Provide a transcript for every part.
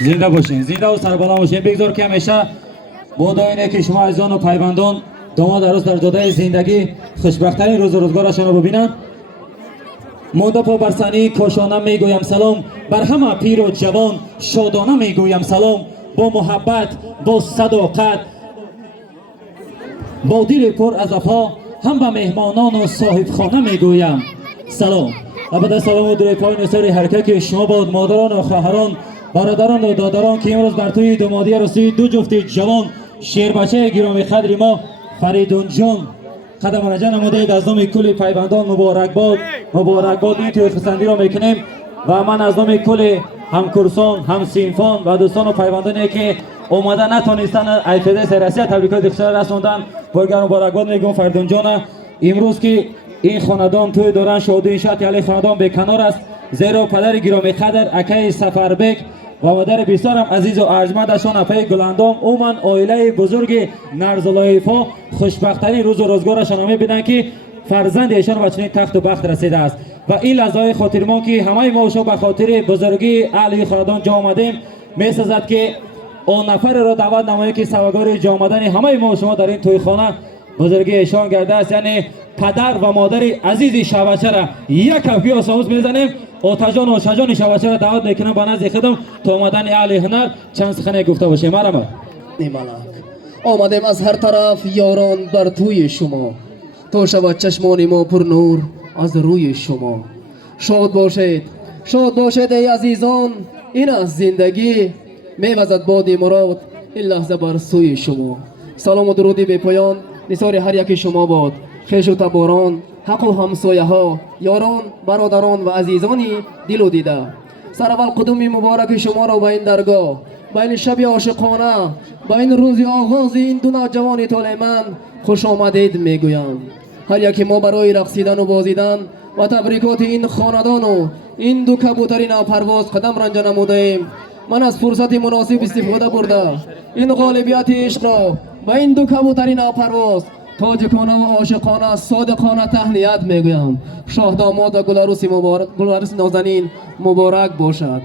زنده باشین، زنده و سربلند باشین. بگذار که همیشه با داینه که شما عزیزان و پیوندان داماد عروس در جاده زندگی خوشبخت‌ترین روز و روزگارشان رو ببینند. مانده پا بر صحنه کاشانه میگویم سلام بر همه پیر و جوان، شادانه میگویم سلام با محبت، با صداقت، با دل پر از وفا، هم به مهمانان و صاحب خانه میگویم سلام. البته سلام و در پای نثار حرکت شما باد مادران و خواهران، برادران و دادران که امروز بر توی دامادی عروسی دو جفت جوان شیر بچه گرامی قدر ما فریدون جان قدم رنجه نموده از نام کل پیوندان مبارک باد این توی خسندی را میکنیم و من از نام کل همکورسان، همسینفان و دوستان و پیوندانی که اومده نتونستن ایفده سرسیه تبریکات اخشار رسوندن بارگرم مبارک باد میگم فریدون جان. امروز که این خاندان توی دوران شادی انشاء علی خاندان به کنار است، زیرا پدر گرامی قدر اکای سفربک و مادر بسیارم عزیز و ارجمندشان اپای گلاندام اومن عائله بزرگ نرزالایفا خوشبختترین روز و روزگارشان میبینن که فرزند ایشان به چنین تخت و بخت رسیده است و این لحظه خاطر ما که همه ما شو به خاطر بزرگی اهل خاندان جا آمدیم میسازد که اون نفر را دعوت نماییم که سوگوار جا آمدن همه ما شما در این تویخانه بزرگی ایشان گرده است، یعنی پدر و مادر عزیز شبچه را یک کفی و ساوس میزنیم. آتجان و شجان شبچه را دعوت میکنم به نزد خودم تا آمدن اهل هنر چند سخنه گفته باشیم. مرحبا. آمدیم از هر طرف یاران بر توی شما، تا شود چشمان ما پر نور از روی شما. شاد باشید ای عزیزان، این از زندگی میوزد باد مراد این لحظه بر سوی شما. سلام و درودی به پایان نثار هر یک شما باد، خویش و تباران، حق و همسایه ها، یاران، برادران و عزیزانی دل و دیده. سر اول قدوم مبارک شما را به این درگاه، به این شب عاشقانه، به این روز آغاز این دو نوجوان طالعمند خوش آمدید میگویم. هر یکی ما برای رقصیدن و بازیدن و تبریکات این خاندان و این دو کبوترین پرواز قدم رنجه نمودیم. من از فرصت مناسب استفاده برده این غالبیت عشق را به این دو کبوترین پرواز تاجکانه و عاشقانه صادقانه تهنیت میگویم. شاه داماد و گلعروس مبارک، گلعروس نازنین مبارک باشد.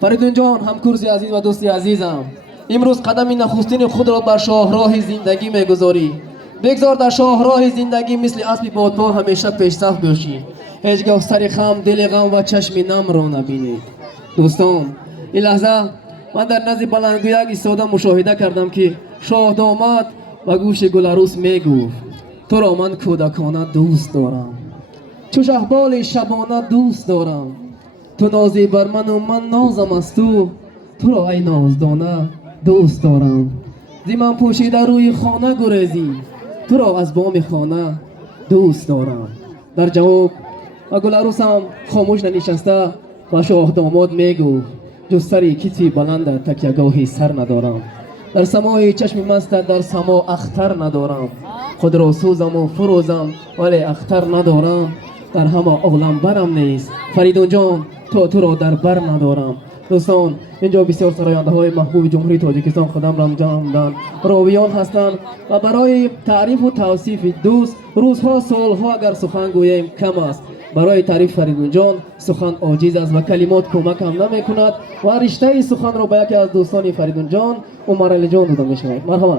فریدون جان، همکورسی عزیز و دوستی عزیزم، امروز قدم نخستین خود را بر شاهراه زندگی میگذاری. بگذار در شاهراه زندگی مثل اسب بادپا همیشه پیشرفت باشی، هیچگاه سر خم، دل غم و چشم نم را نبینید. دوستان، این لحظه من در نزد بلندگویک ایستاده مشاهده کردم که شاه داماد و گوش گلعروس میگفت تو را من کودکانه دوست دارم، چو شهبال شبانه دوست دارم. تو نازی بر من و من نازم از تو را ای نازدانه دوست دارم. زی من پوشیده روی خانه گریزی، تو را از بام خانه دوست دارم. در جواب و گلعروس هم خاموش ننشسته و شاه داماد میگفت جز سری کتفی بلند تکیهگاهی سر ندارم، در سمای چشم مست در سما اختر ندارم. خود را سوزم و فروزم ولی اختر ندارم، در همه عالم برم نیست فریدون جان تو را در بر ندارم. دوستان، اینجا بسیار سراینده های محبوب جمهوری تاجیکستان خدم رمجان راویان هستند و برای تعریف و توصیف دوست روزها سالها اگر سخن گوییم کم است. برای تعریف فریدون جان سخن عاجز است و کلمات کمک هم نمی کند و رشته سخن را به یکی از دوستان فریدون جان عمر علی جان داده می شود. مرحبا.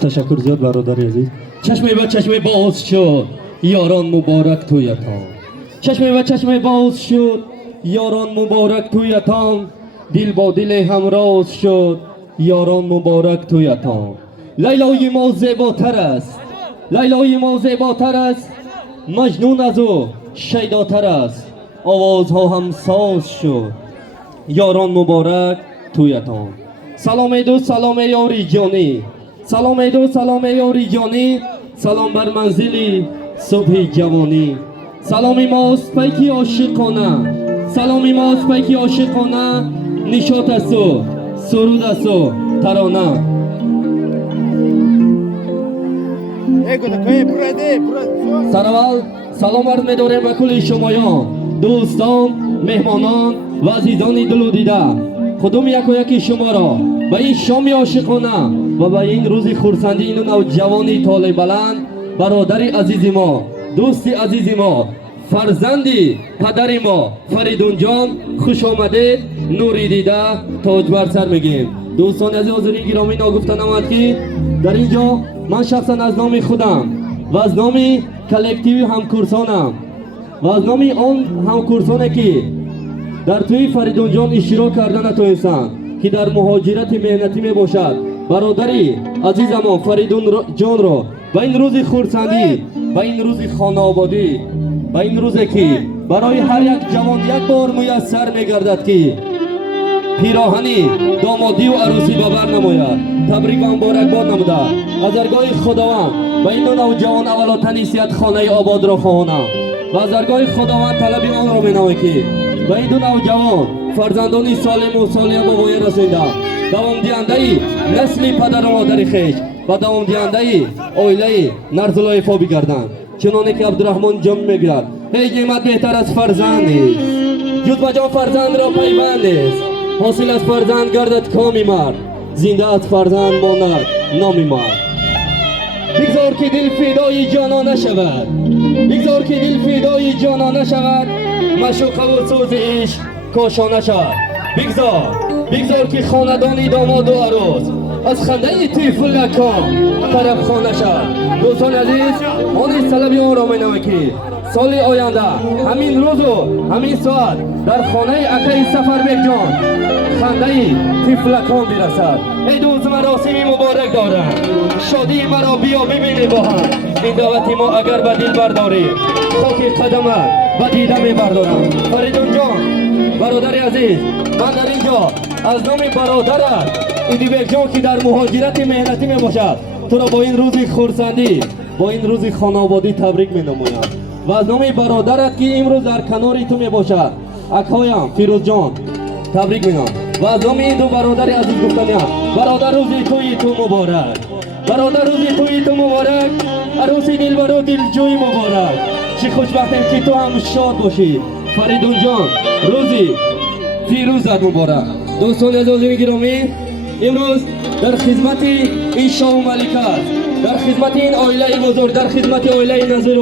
تشکر زیاد برادر عزیز. چشمه و چشمه باز شد یاران مبارک تویتان، چشمه و چشمه باز شد یاران مبارک تویتان، دل با دل همراز شد یاران مبارک تویتان. لیلای ما زیباتر است، لیلای ما زیباتر است، مجنون از او شیداتر است، آوازها هم ساز شد یاران مبارک تویتان. سلام دو سلام یاری جانی، سلام دو سلام یاری جانی، سلام بر منزلی صبح جوانی. سلامی ماست پیکی عاشقانه، سلامی ماست پیکی عاشقانه، نشاط است و سرود است و ترانه. سرول سلام عرض می‌داریم به کل شمایان، دوستان، مهمانان و عزیزان دل و دیده. کدوم یک و یکی شما را به این شام عاشقانه و به این روز خرسندی این نوجوان طالع بلند برادر عزیز ما، دوست عزیز ما فرزندی پدر ما فریدون جان خوش آمده، نوری دیده، تاج بر سر میگیم. دوستان عزیز حضور گرامی ناگفته نماند که در اینجا من شخصا از نام خودم و از نام کلکتیو همکورسانم و از نام آن همکورسانه که در توی فریدون جان اشتراک کردن نتونستند که در مهاجرت مهنتی می باشد، برادری عزیزمان فریدون جان را و این روز خورسندی و این روز خانه آبادی و این روزی که برای هر یک جوان یک بار میسر میگردد که پیراهنی دامادی و عروسی به بر نماید، تبریک و مبارکباد نموده از درگاه خداوند و این دو نوجوان اولا تنیسیت خانه آباد را خواهانم و از درگاه خداوند طلب آن را مینامم که و این دو نوجوان فرزندانی سالم و صالح به پایان رسانده، دوام دهنده نسل پدر و مادر خویش و دوام دهنده عائله نرزلایفا بگردند. چنانه که عبدالرحمن جان میگوید هیچ نعمت بهتر از فرزند نیست، جز به جان فرزند را پیوند است. حاصل از فرزند گردد کامی مرد، زنده از فرزند ماند نامی مرد. بگذار که دل فدای جانانه شود، بگذار که دل فدای جانانه شود، مشوقه و سوز عشق کاشانه شود. بگذار که خاندانی داماد و عروس از خنده طفلکان طرف خانه شد. دوستان عزیز آن طلبی آن را مینامم که سال آینده همین روز و همین ساعت در خانه اکای سفربک جان خنده طفلکان برسد. ای دوست مراسمی مبارک دارم، شادی مرا بیا ببینی با هم. این دعوت ما اگر به دل برداری خاک قدمت به دیده می بردارم. فریدون جان برادر عزیز، من در اینجا از نام برادرت ایدیبک جان که در مهاجرت مهنتی می باشد تو را با این روز خورسندی با این روز خانه آبادی تبریک می نمایم و از نام برادرت که امروز در کناری تو می باشد اکایم فیروز جان تبریک می نمایم و از نام این دو برادر عزیز گفتنیم برادر روزی توی تو مبارک، برادر روزی توی تو مبارک، عروسی دلبر و دلجوی مبارک، چه خوشبختیم که تو هم شاد باشی. فریدون جان روزی فیروزت مبارک. دوستان عزیز گرامی امروز در خدمت این شاه و ملکه، در خدمت این عائله بزرگ، در خدمت عائله نظیر